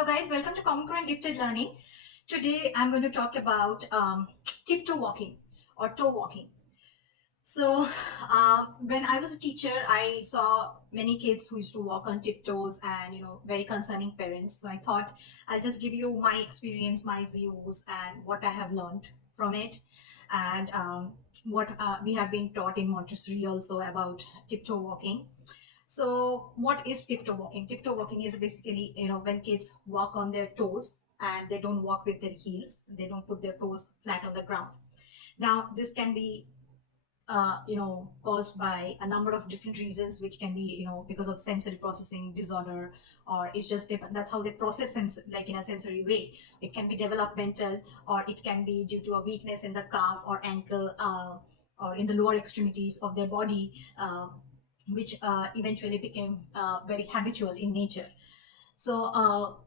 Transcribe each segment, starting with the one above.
Hello guys, welcome to Conquer and Gifted Learning. Today I'm going to talk about tiptoe walking or toe walking. So when I was a teacher, I saw many kids who used to walk on tiptoes and very concerning parents. So I thought I'll just give you my experience, my views and what I have learned from it, and what we have been taught in Montessori also about tiptoe walking. So, what is tiptoe walking? Tiptoe walking is basically, when kids walk on their toes and they don't walk with their heels, they don't put their toes flat on the ground. Now, this can be, caused by a number of different reasons, which can be, because of sensory processing disorder, or it's just that's how they process sense, like in a sensory way. It can be developmental, or it can be due to a weakness in the calf or ankle, or in the lower extremities of their body. Which eventually became very habitual in nature. So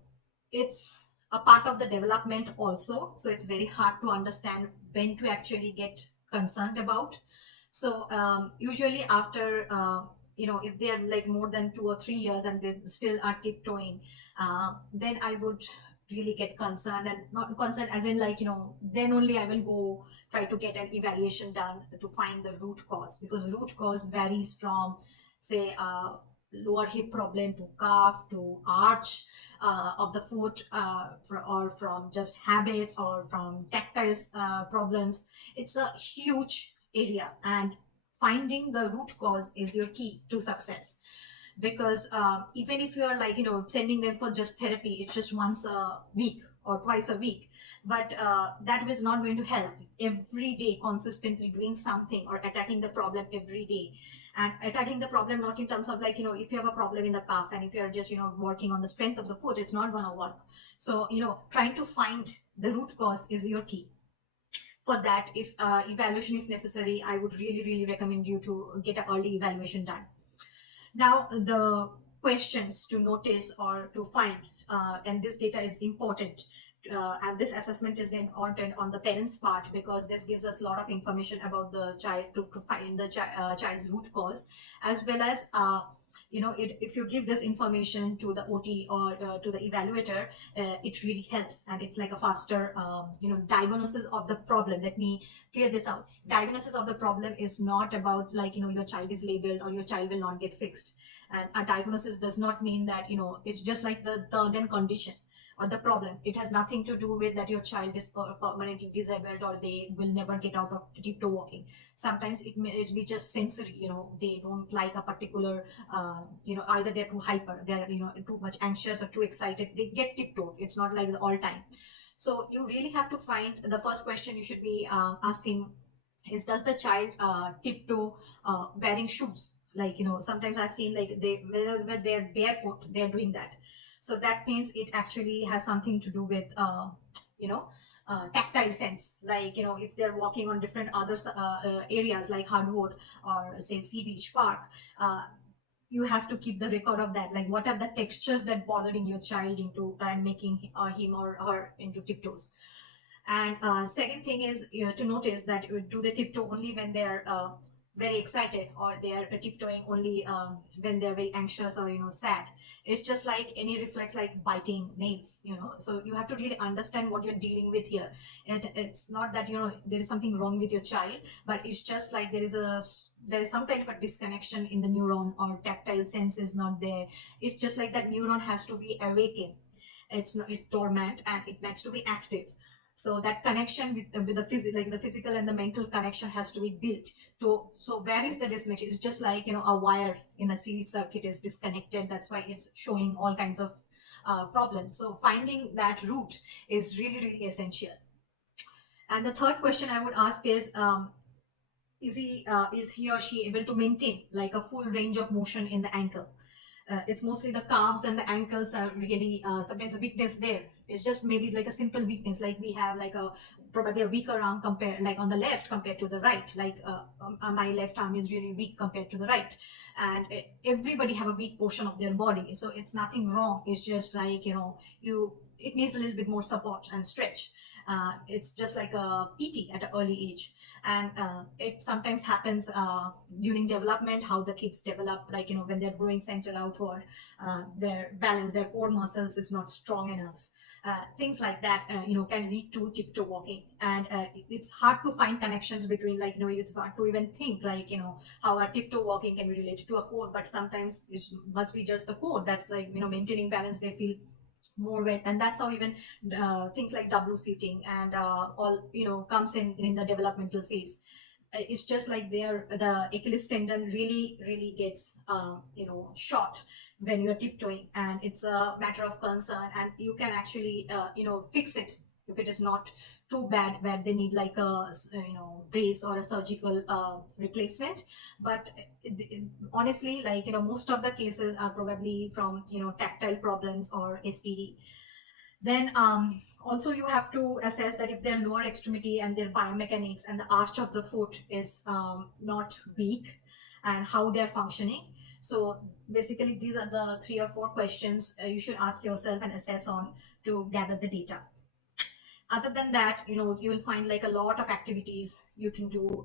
it's a part of the development also. So it's very hard to understand when to actually get concerned about. So usually after if they are like more than 2 or 3 years and they still are tiptoeing, then I would really get concerned, and not concerned as in like then only I will go try to get an evaluation done to find the root cause, because root cause varies from say lower hip problem to calf to arch of the foot, or from just habits or from tactile problems. It's a huge area, and finding the root cause is your key to success. Because even if you are like sending them for just therapy, it's just once a week or twice a week, but that is not going to help. Every day consistently doing something or attacking the problem every day, and attacking the problem not in terms of like if you have a problem in the calf and if you're just working on the strength of the foot, it's not going to work. So trying to find the root cause is your key. For that, if evaluation is necessary, I would really recommend you to get an early evaluation done. Now, the questions to notice or to find, and this data is important, and this assessment is important on the parents' part, because this gives us a lot of information about the child to find the child's root cause, as well as if you give this information to the OT or to the evaluator, it really helps, and it's like a faster diagnosis of the problem. Let me clear this out. Diagnosis of the problem is not about like your child is labeled or your child will not get fixed. And a diagnosis does not mean that it's just like the then condition or the problem. It has nothing to do with that your child is permanently disabled or they will never get out of tiptoe walking. Sometimes it may be just sensory, they don't like a particular either they're too hyper, they're too much anxious or too excited, they get tiptoed. It's not like the all time. So you really have to find, the first question you should be asking is, does the child tiptoe wearing shoes? Like sometimes I've seen like whenever they're barefoot they're doing that. So that means it actually has something to do with tactile sense. Like if they're walking on different other areas like hardwood or say sea beach park, you have to keep the record of that, like what are the textures that bothering your child into and making him or her into tiptoes. And second thing is to notice that do they tiptoe only when they're very excited, or they are tiptoeing only when they're very anxious or sad. It's just like any reflex, like biting nails. So you have to really understand what you're dealing with here. And it's not that there is something wrong with your child, but it's just like there is some kind of a disconnection in the neuron, or tactile sense is not there. It's just like that neuron has to be awakened. It's dormant and it needs to be active. So that connection with the physical, like the physical and the mental connection, has to be built. So where is the disconnection? It's just like a wire in a series circuit is disconnected. That's why it's showing all kinds of problems. So finding that root is really essential. And the third question I would ask is he or she able to maintain like a full range of motion in the ankle? It's mostly the calves and the ankles are really sometimes the weakness there. It's just maybe like a simple weakness, like we have like a probably a weaker arm compared like on the left compared to the right. Like my left arm is really weak compared to the right, and everybody have a weak portion of their body. So it's nothing wrong. It's just like it needs a little bit more support and stretch. It's just like a PT at an early age. And it sometimes happens during development, how the kids develop, like, when they're growing center outward, their balance, their core muscles is not strong enough. Things like that, can lead to tiptoe walking. And it's hard to find connections between, like, it's hard to even think, like, how a tiptoe walking can be related to a core, but sometimes it must be just the core that's, like, maintaining balance. They feel more well, and that's how even things like W sitting and all, comes in the developmental phase. It's just like the Achilles tendon really gets short when you're tiptoeing, and it's a matter of concern, and you can actually fix it if it is not too bad, where they need like a brace or a surgical replacement. But honestly, like, most of the cases are probably from tactile problems or SPD. Then also you have to assess that if their lower extremity and their biomechanics and the arch of the foot is not weak, and how they're functioning. So basically, these are the 3 or 4 questions you should ask yourself and assess on to gather the data. Other than that, you will find like a lot of activities you can do.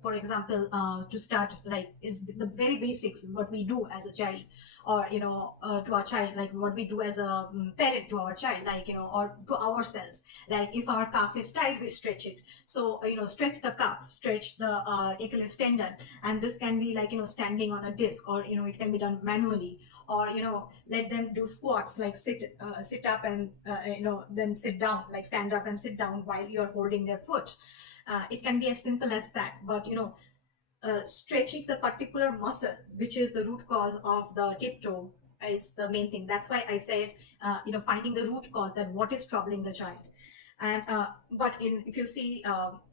For example, to start, like, is the very basics, what we do as a child, or to our child, like what we do as a parent to our child, like, or to ourselves. Like, if our calf is tight, we stretch it. So stretch the calf, stretch the Achilles tendon. And this can be like, standing on a disc, or it can be done manually, or let them do squats, like sit up and then sit down, like stand up and sit down while you're holding their foot. It can be as simple as that. But stretching the particular muscle, which is the root cause of the tiptoe, is the main thing. That's why I said finding the root cause, that what is troubling the child. And but if you see,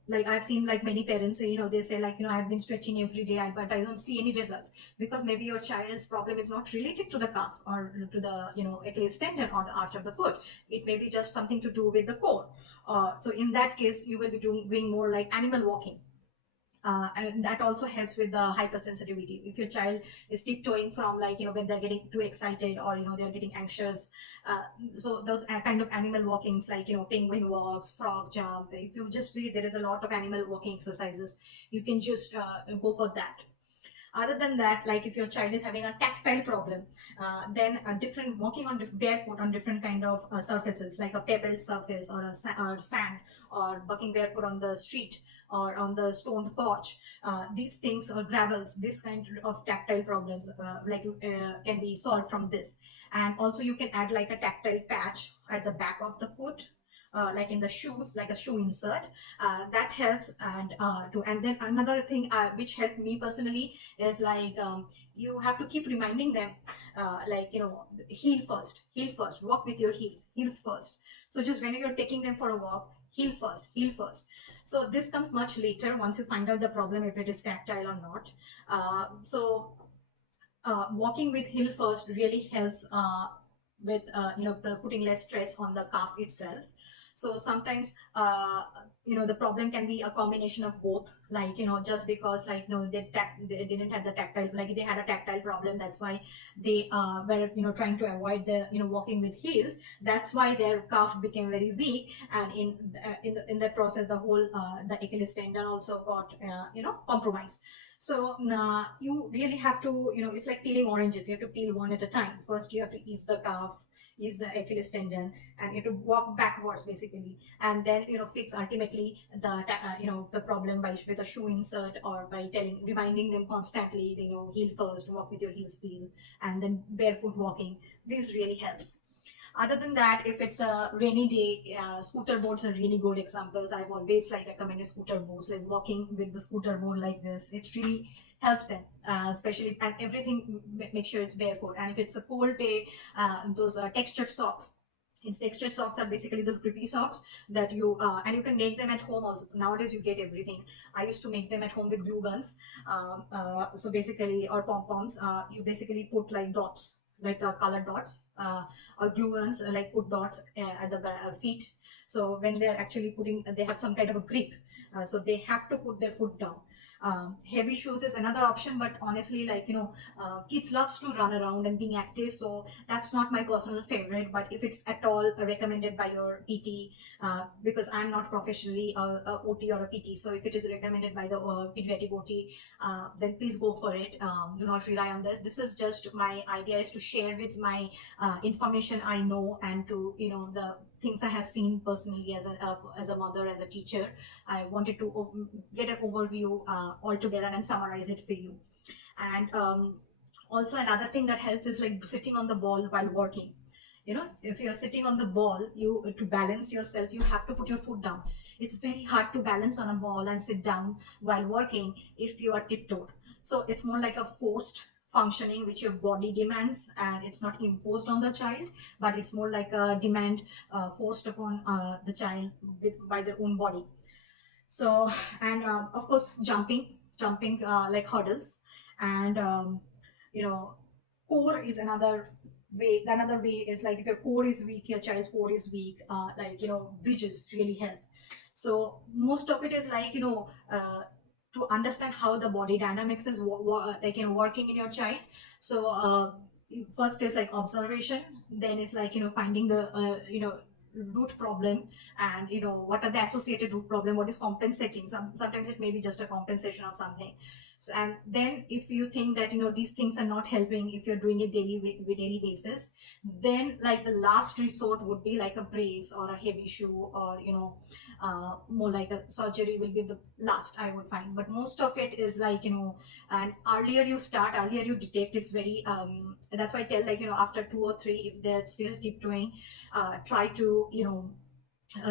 like, I've seen like many parents say, they say, like, I've been stretching every day, but I don't see any results, because maybe your child's problem is not related to the calf or to the Achilles tendon or the arch of the foot. It may be just something to do with the core. So in that case, you will be doing more like animal walking. And that also helps with the hypersensitivity. If your child is tiptoeing from, like, when they're getting too excited, or they're getting anxious, so those are kind of animal walkings, like, penguin walks, frog jump. If you just read, there is a lot of animal walking exercises, you can just go for that. Other than that, like, if your child is having a tactile problem, then a different walking on barefoot on different kind of surfaces, like a pebbled surface, or or sand, or walking barefoot on the street or on the stoned porch, these things, or gravels, this kind of tactile problems, can be solved from this. And also you can add like a tactile patch at the back of the foot, like in the shoes, like a shoe insert. That helps. And then another thing which helped me personally is, like, you have to keep reminding them, like, heel first, walk with your heels first. So just when you're taking them for a walk, heel first, heel first. So this comes much later, once you find out the problem, if it is tactile or not. Walking with heel first really helps with putting less stress on the calf itself. So sometimes the problem can be a combination of both, like, just because, like, they didn't have the tactile, like they had a tactile problem, that's why they were trying to avoid the walking with heels. That's why their calf became very weak, and in that process, the whole the Achilles tendon also got compromised. So you really have to, it's like peeling oranges. You have to peel one at a time. First, you have to ease the calf, ease the Achilles tendon, and you have to walk backwards, basically, and then fix ultimately the problem with a shoe insert, or by reminding them constantly, heel first, walk with your heels please, and then barefoot walking. This really helps. Other than that, if it's a rainy day, scooter boards are really good examples. I've always like recommended scooter boards, like walking with the scooter board like this. It really helps them, especially, and everything, make sure it's barefoot. And if it's a cold day, those textured socks. Textured socks are basically those grippy socks that you and you can make them at home also. Nowadays you get everything. I used to make them at home with glue guns. So basically, or pom poms. You basically put like dots, like colored dots, or glue guns, like put dots at the feet. So when they're actually they have some kind of a grip. So they have to put their foot down. Heavy shoes is another option, but honestly, like, kids loves to run around and being active, so that's not my personal favorite. But if it's at all recommended by your PT, because I'm not professionally a OT or a PT, so if it is recommended by the pediatric OT, then please go for it. Do not rely on this. This is just my idea, is to share with my information I know, and to, the things I have seen personally as a mother, as a teacher. I wanted to get an overview altogether and summarize it for you. And also another thing that helps is like sitting on the ball while working. If you're sitting on the ball, you to balance yourself, you have to put your foot down. It's very hard to balance on a ball and sit down while working if you are tiptoed. So it's more like a forced functioning which your body demands, and it's not imposed on the child, but it's more like a demand forced upon the child by their own body. So, and of course, jumping like hurdles. And core is another way. Another way is like, if your core is weak, your child's core is weak, like, bridges really help. So most of it is like, to understand how the body dynamics is like, working in your child. So first is like observation, then it's like, finding the root problem, and what are the associated root problem, what is compensating. Sometimes it may be just a compensation of something. So, and then if you think that these things are not helping, if you're doing it daily basis, then like the last resort would be like a brace or a heavy shoe, or more like a surgery will be the last, I would find. But most of it is like, and earlier you start, earlier you detect, it's very that's why I tell, like, after 2 or 3, if they're still tiptoeing, try to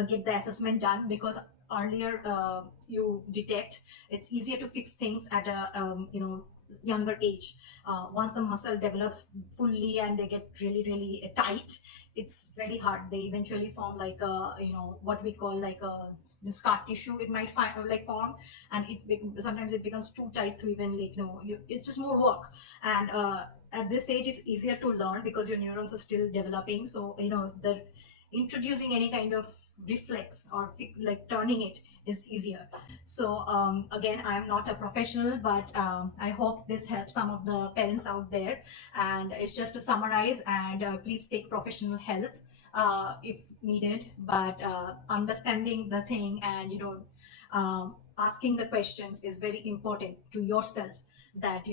get the assessment done, because earlier you detect, it's easier to fix things at a younger age. Once the muscle develops fully and they get really tight, it's very hard. They eventually form like a what we call like a scar tissue, it might find like form, and sometimes it becomes too tight to even, like, it's just more work. And at this age it's easier to learn because your neurons are still developing, so the introducing any kind of reflex or like turning it is easier. So again, I am not a professional, but I hope this helps some of the parents out there. And it's just to summarize, and please take professional help if needed. But understanding the thing, and asking the questions is very important to yourself, that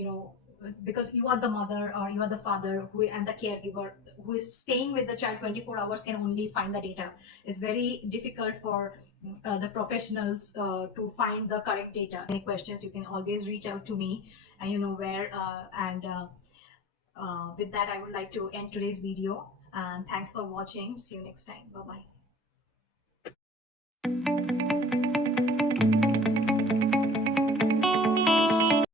because you are the mother or you are the father and the caregiver who is staying with the child 24 hours can only find the data. It's very difficult for the professionals to find the correct data. Any questions, you can always reach out to me, and you know where. And with that, I would like to end today's video. And thanks for watching. See you next time. Bye bye.